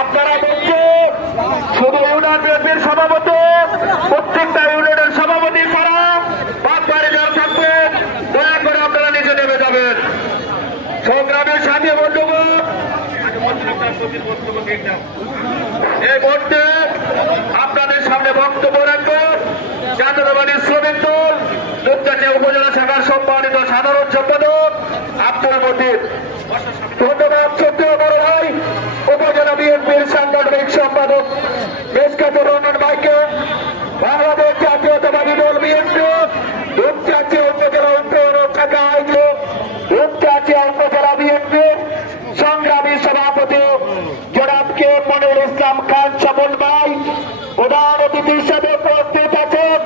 আপনারা বলছে শুধু ইউনিয়ন বিএনপির সভাপতি, প্রত্যেকটা ইউনিয়নের সভাপতি করা বাদবাড়ি যারা থাকবেন দয়া করে আপনারা নিচে নেমে যাবেন। সংগ্রামের সাথে বন্ধুগণ, এই মুহূর্তে আপনাদের সামনে বক্তব্য রাখবেন জাতীয়তাবাদী শ্রমিক দল মুক্তাগাছা উপজেলা শাখার সম্মানিত সাধারণ সম্পাদক আব্দুল মতিন। ধন্যবাদ সত্যিও বড় ভাই উপজেলা বিএনপির সাংগঠনিক সম্পাদক মেসকাতুর রহমান ভাইকে। বাংলাদেশ জাতীয়তাবাদী দল বিএনপি মুক্তাগাছা উপজেলা উন্নয়ন শাখা আয়োজক মুক্তাগাছা উপজেলা বিএনপির সংগ্রামী সভাপতি জনাব কে মনিরুল ইসলাম খান স্বপন ভাই প্রধান অতিথি হিসেবে উপস্থিত আছেন।